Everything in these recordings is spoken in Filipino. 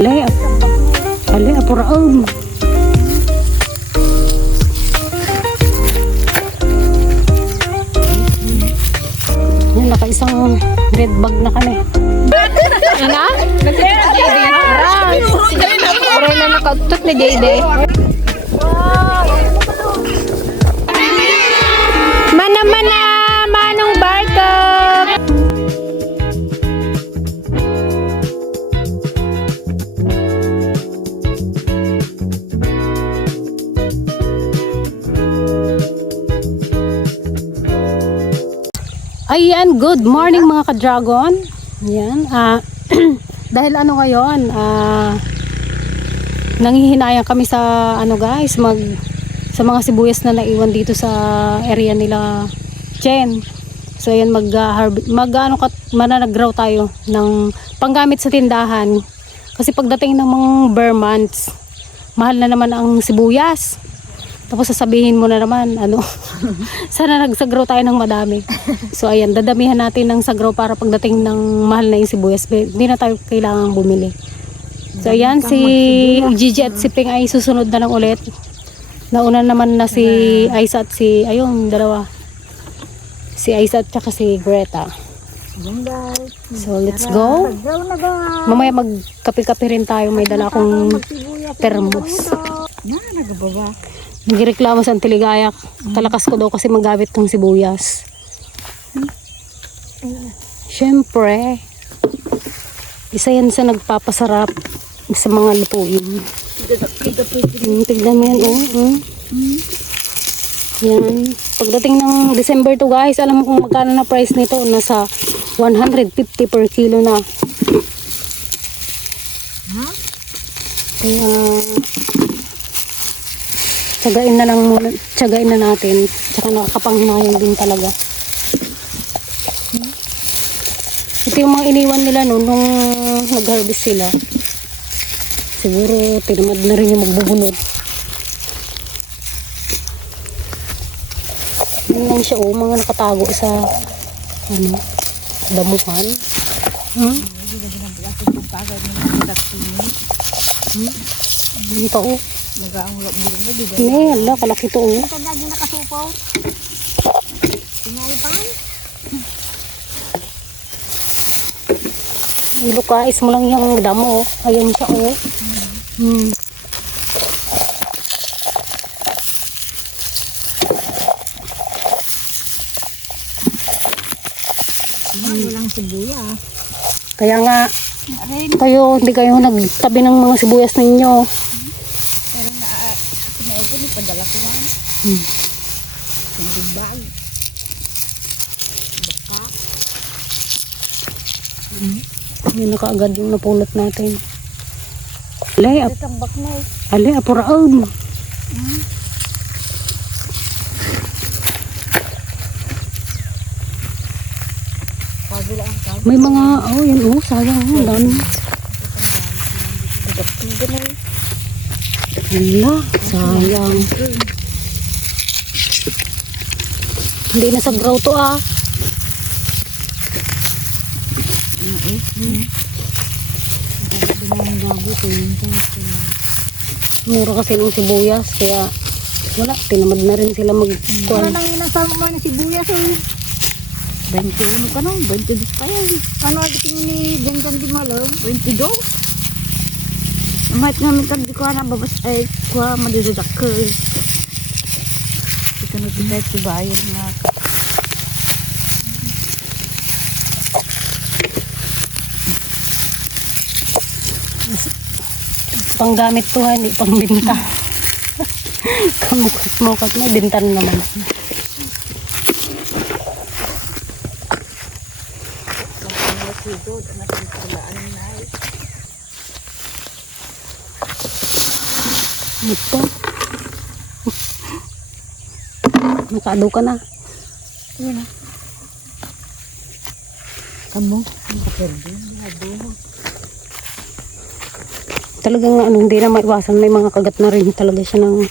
Ali, apuraon. Yan, naka-isang red bag na kami. Ano? Aray na nakautot ni JD. Mana-mana! Manong barko! Ayan, good morning mga ka-dragon. Ayan, dahil ano ngayon, nanghihinayang kami sa guys, sa mga sibuyas na naiwan dito sa area nila Chen. So ayan, mananagraw tayo ng panggamit sa tindahan. Kasi pagdating ng mga bare months, mahal na naman ang sibuyas. Tapos sasabihin mo na naman, sana nagsagraw tayo ng madami. So ayan, dadamihan natin ng sagraw para pagdating ng mahal na yung sibuyas, hindi na tayo kailangang bumili. So ayan, si Gigi at si Ping ay susunod na lang ulit. Nauna naman na si Aisa at dalawa. Si Aisa at saka si Greta. So let's go. Mamaya magkape-kape rin tayo, may dala akong termos. Nagreklamo sa Antiligaya, kalakas ko daw kasi magamit ng sibuyas. Syempre, isa yan sa nagpapasarap sa mga lutuin. Tignan mo yan, Yan. Pagdating ng December to guys, alam mo kung magkano na price nito? Nasa 150 per kilo na. Kaya tsagain na natin. Tsaka nakakapanghinayang din talaga. Ito yung mga iniwan nila nung nag-harvest sila. Siguro tinamad na rin yung magbubunot. Yan lang siya, mga nakatago sa damuhan. Hindi pa Nag-aangulap bulong na dito. Ala, kalaki to Lagi nakasupaw. Tinalipan. Ilukais mo lang yung damo. Ayan siya Walang sibuya. Kaya nga, hindi kayo nagtabi ng mga sibuyas ninyo. Padala ko na. Hindi bag. Baka. Hindi na kaagad yung napulot natin. Tambak na Apuraon. May mga, yan sayang, ang dami. Hala, sayang. Hindi na sa grow to Mura kasi ng sibuyas, kaya wala, tinamad na rin sila Wala nang inasama na sibuyas 21 ka no? 22 pa yan. Ano ating ni Genggang di Malaw? 22? Mahit namin kang di ko na babas ay kuha madidadak ko. Ito na tinahit si bayan nga. Panggamit to hindi pangbinta. Kamukat na, bintan naman. Ito. Nakado ka na. Ayan na. Kamu, nakaperde. Talagang hindi na maiwasan, may mga kagat na rin talaga siya ng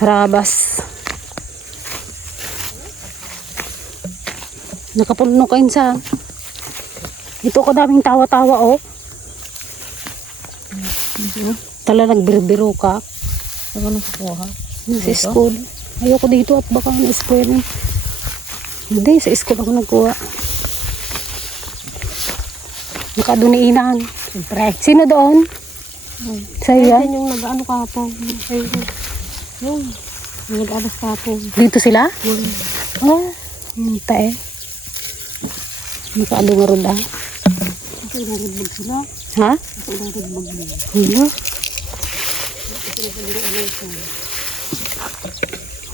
harabas. Nakapuno kain sa ito, kadaming tawa-tawa Tala nagbiro ka. Saan ka nakakuha? Sa school. Ayoko dito at baka na-spoil. Hindi, sa school ako nagkuha. Nakaduniinan. Siyempre. Sino doon? Sa'yo yan? Yan yung nag-ano kahapon. Yung nag-alas kahapon. Dito sila? Oh, hinta eh. Nakaalo nga ron ah. Kasi narigbag sila. Ha? Kasi narigbag nila. Hilo.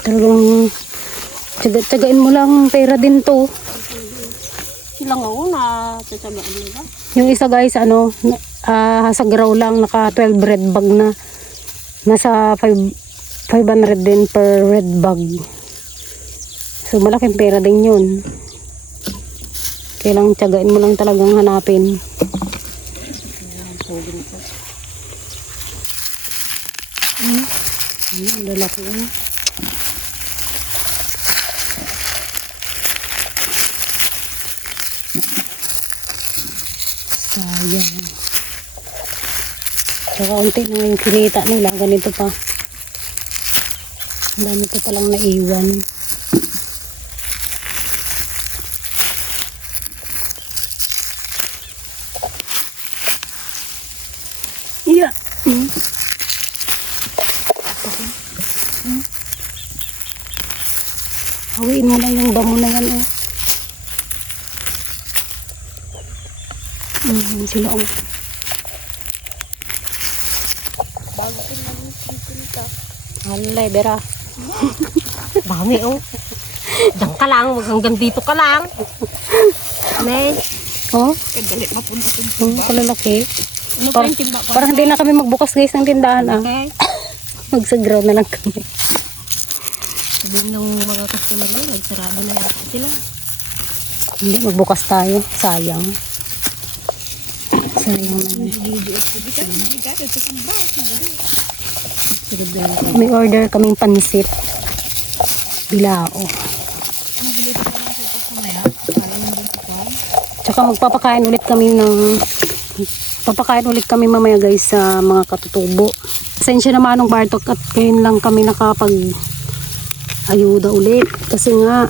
Talagang tiyagain mo lang pera din to. Sila nga una, tatsagaan nila. Yung isa guys, ano, sa graw lang, naka 12 red bag na. Nasa 500 din per red bag. So malaking pera din yun. Kailang tiyagain mo lang talagang hanapin. Lalaki yun. Sayang. Saka unti na yung kinita nila. Ganito pa. Ang dami ko palang naiwan. Yeah. Hawiin mo lang yung damo na yan. Oh. Sila oh. Bago ko na nagsisilita. Alay, bera. Dami oh. Diyan ka lang, wag hanggang dito ka lang. Nay. Oh, Kagalit mapunta kong kalalaki. Ano pa yung timba? Parang hindi na kami magbukas guys ng tindahan ah. Okay. Magsagraw na lang kami. Sabihin ng mga customer nyo, nagsarado na yata sila. Hindi, magbukas tayo. Sayang. Sayang naman. May order kaming pansit. Bilao. Tsaka magpapakain ulit kami mamaya guys sa mga katutubo. Pasensya naman nung Bartok at ngayon lang kami nakapag ayuda ulit kasi nga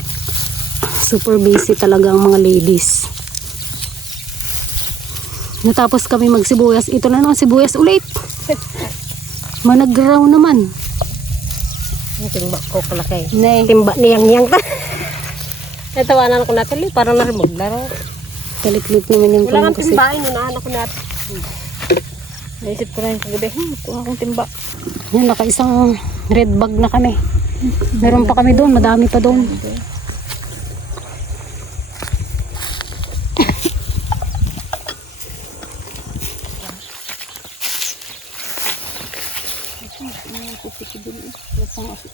super busy talaga ang mga ladies. Natapos kami magsibuyas. Ito na naman sibuyas ulit. Managraw naman. Yung timba ko kalaki. Nay, Timba niyang-niyang ka. Natawanan ako natin, parang narimog laro. kalit-lit naman yung Wala kang kasi. timbain, unahan ako natin. Naisip ko na yung kagabi, kuha akong timba. Yan, naka-isang red bag na kami. Meron pa kami doon, madami pa doon.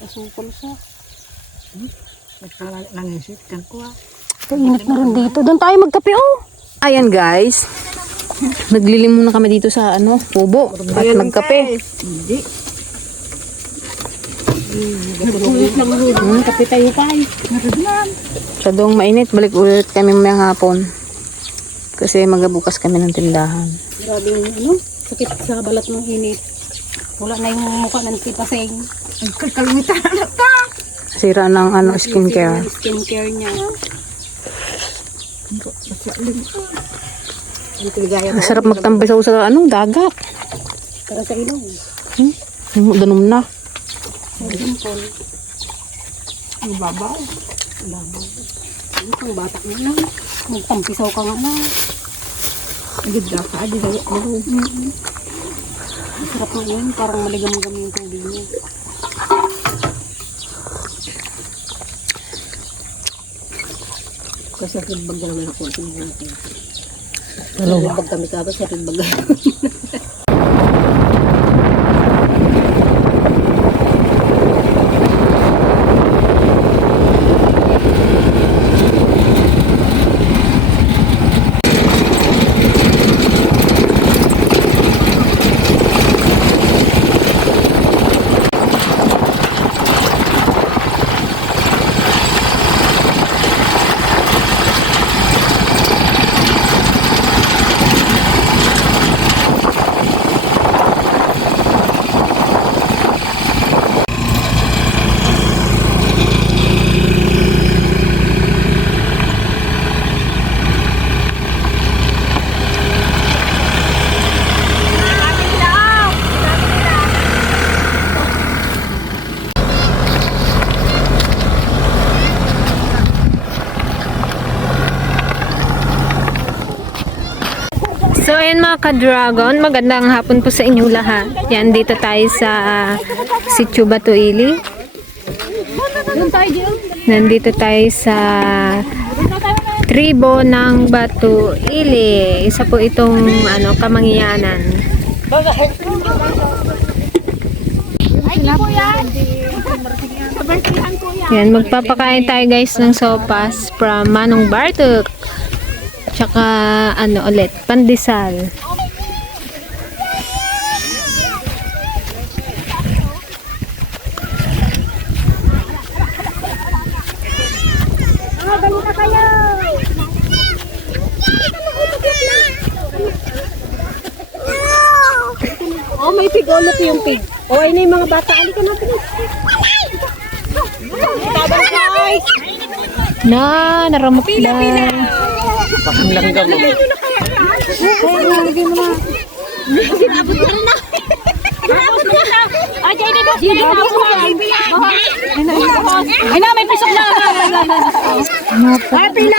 Asukol siya. Nangisip kan kuha. Kainit na rin dito. Doon tayo magkape oh. Ayan guys. Naglilim muna kami dito sa kubo at magkape. Kape tayo tayo. Masyadong mainit. Balik ulit kami mamayang hapon. Kasi magabukas kami ng tindahan. Grabe yung sakit sa balat ng init. Wala na yung mukha ng tipaseng. Kalmitan na ta! Sira ng skincare. Skincare niya. Masarap magtampisaw sa dagat. Para sa ilong. Danom na. Sa dimple. Ang babaw. Babaw. Ang bata mo lang. Magtampisaw ka nga na. Agad ka ka, adi daw ako. Masarap nga yun. Parang maligam-gam yung tubig niya. Kasi sa timbag na naman ako. Dalawa. Timbag kami ka ba sa timbag? ka-dragon, magandang hapon po sa inyong lahat. Yan, dito tayo sa Sitio Batuili. Nandito tayo sa tribo ng Batuili. Isa po itong kamangyanan. Yan, magpapakain tayo guys ng sopas from Manong Bartok. Tsaka ulit, pandesal. Oh, may pig-olot yung pig. Oh, ay na yung mga bata. Alika natin. Naramok na. Panglanggam mo. Ay na, may pisok na. Ay, pila.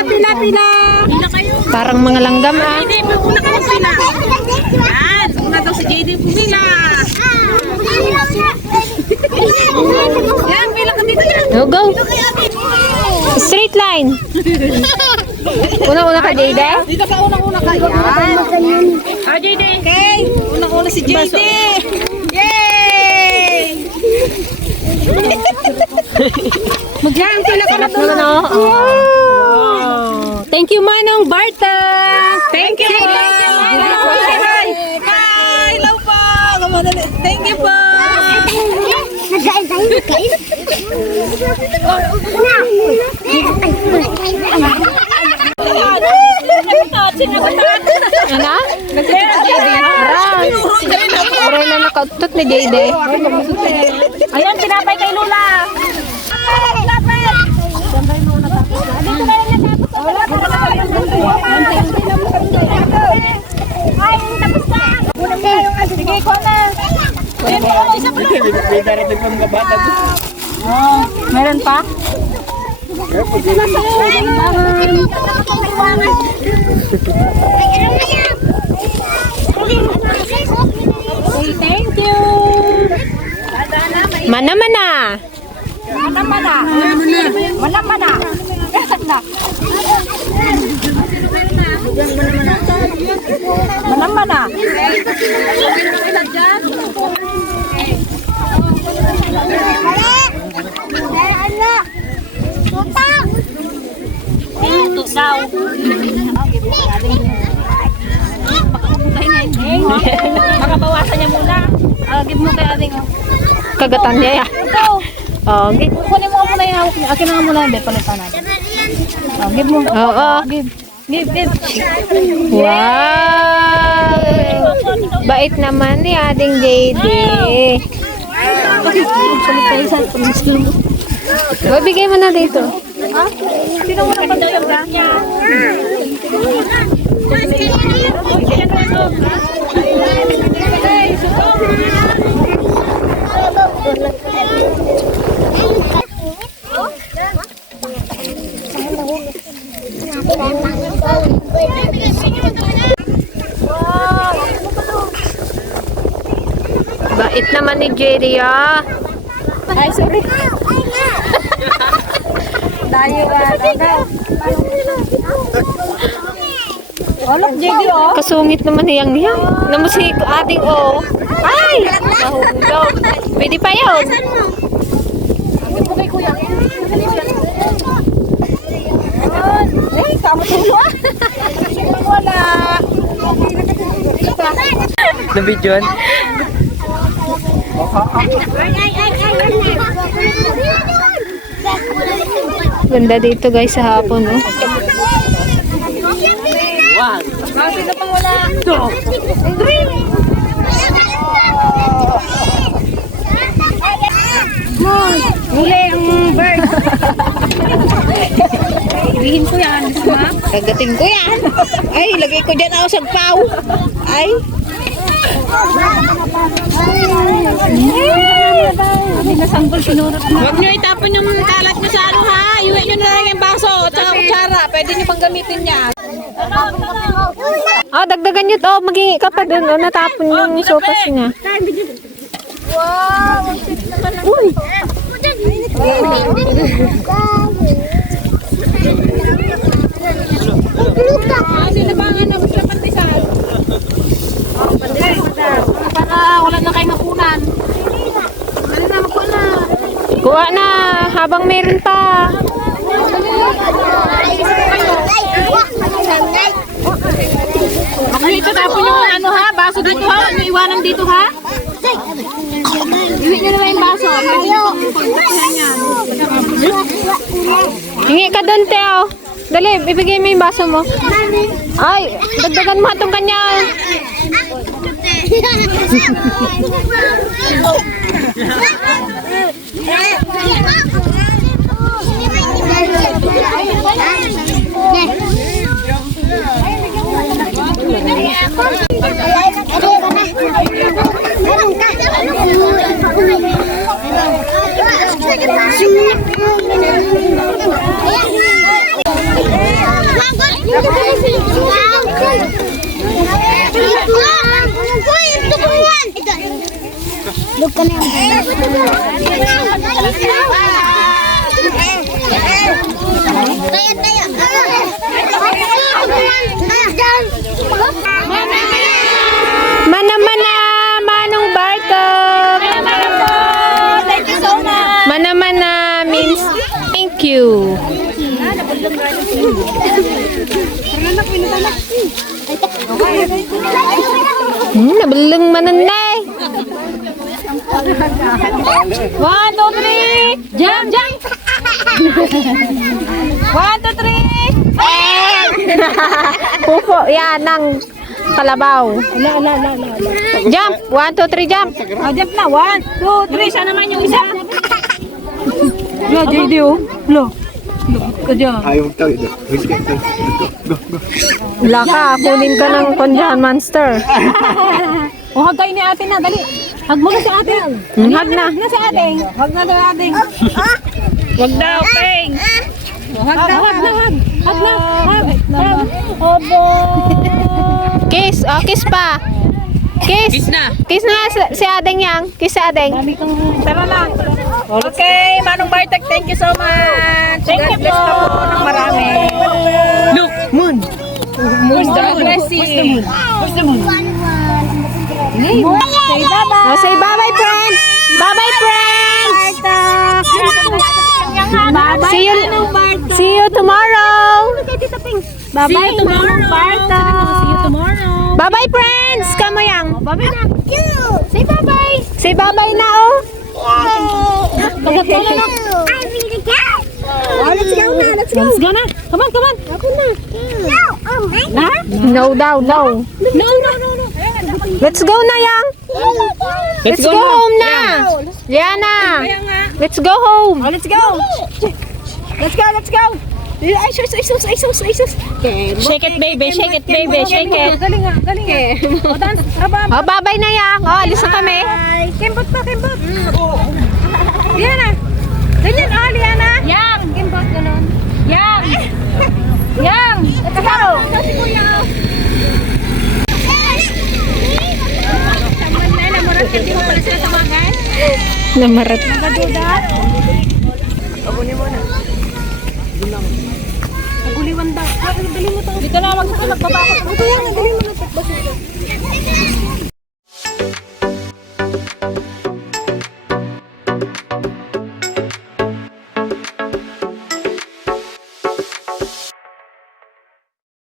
Parang mga langgam Una daw si JD pumila. Yan, pila ka dito yan. Go. Straight line. Una-una ka, Jayde? Dito ka unang-una ka. Yan. Ah, JD. Okay. Unang-una si JD. Yay! Yan, pila ka na to. Thank you, Manong Barta. Thank you. Hi. Hello po. Thank you po. Ano? Aray na nakautot ni Jayde. Ayan, tinapay kay Lula. Ay, tapos na. Sige, ko na. Meron pa? Thank you. Mana-mana. Makabawasan niya muna. Give mo kay ating. Kagatan niya ya. Oh, give. Kunin mo muna yung hawak niya. Akin na nga muna. Hindi, palitan natin. Give mo. Oo. Give. Wow! Bait naman ni ating JD. O, bigay mo na dito. Sino mo na pagdala niya? Bait naman ni JD ah. Ay, sorry. Tayo ba? Olok, JD, oh. Kasungit naman niyang niyang. Namusik ating oh. Ay! Mahulog. Pwede pa yun. Give mo kay kuya. Ay, kamo tulo ah. Wala. Na-videoan? Ganda dito guys sa hapon oh. Sino pang wala? Huli ang bird. Ibihin ko yan. Kagatin ko yan. Ay, lagay ko dyan ako sa pau. Ay. Nasanggol sinurot na. Huwag nyo itapon yung kalat nyo sa ano ha. Iwi nyo na lang yung baso at saka kutsara. Pwede nyo pang gamitin yan. Ah, dagdagan nyo to. Maghingi ka pa dun. Oh, natapon yung sopas niya. Wala na kayo mapunan. Kuha na. Habang meron pa. Dito tapon yung ano ha, baso dito ha, ano iwanan dito ha. Iwi nyo na lang yung baso. Hingi ka dun, Teo. Dali, ibigay mo yung baso mo. Ay, dagdagan mo itong kanya. Mana-mana, Manong Bartok. Thank you so much. Mana-mana means thank you. Nabalang mananay. 1, 2, 3. Jump, jump. 1, 2, 3. Pupo, yan, ng kalabaw. Jump, 1, 2, 3, jump. Jump na. 1, 2, 3. Siya naman yung isa. Lo, JD oh. Lo. Ayaw tayo. Wala ka, kunin ka ng konjahan monster. O, hag kayo ni ate na. Dali. Hag mo na si ate. Hag na. Hag na si ate. Hag na si ate. Wag daw, Peng. Hag na, hag na, hag. Hag na, hag. Obo. Kiss, oh, kiss pa. Kiss. Kiss na si Adeng yang. Kiss si Adeng. Tara lang. Okay, Manong Bartek, thank you so much. Thank you po. Ng marami. Look, Moon. God bless you. Where's the moon? Say bye-bye. Oh, say bye-bye, friends. Bye-bye, friends. See you. See you tomorrow. Bye-bye. See you tomorrow. See you tomorrow. Bye-bye, friends. Kamu yang. Bye-bye na. Say bye-bye. Say bye-bye na, oh. Let's go na. Let's go na. Come on, come on. Na? No daw, no. No. Let's go na, yang. Let's go home na. Liana. Let's go home. Oh, let's go. Let's go. Isus. Shake it, baby. Shake it, baby. Shake it. Galing nga. O, dance. Oh, bye-bye na, yang. Oh, alis na kami. Kimbot pa. Liana. Ganyan, oh, Liana. Yang. Kimbot, ganun. Yang. Let's go. Kasi kuya. Saman na, namurat ka. Di mo pala sila tamagan. Namarat. Nagaduda. Abunin mo na. Naguliwan daw. Dali mo to. Dito na, magbaba ka. Dali mo na.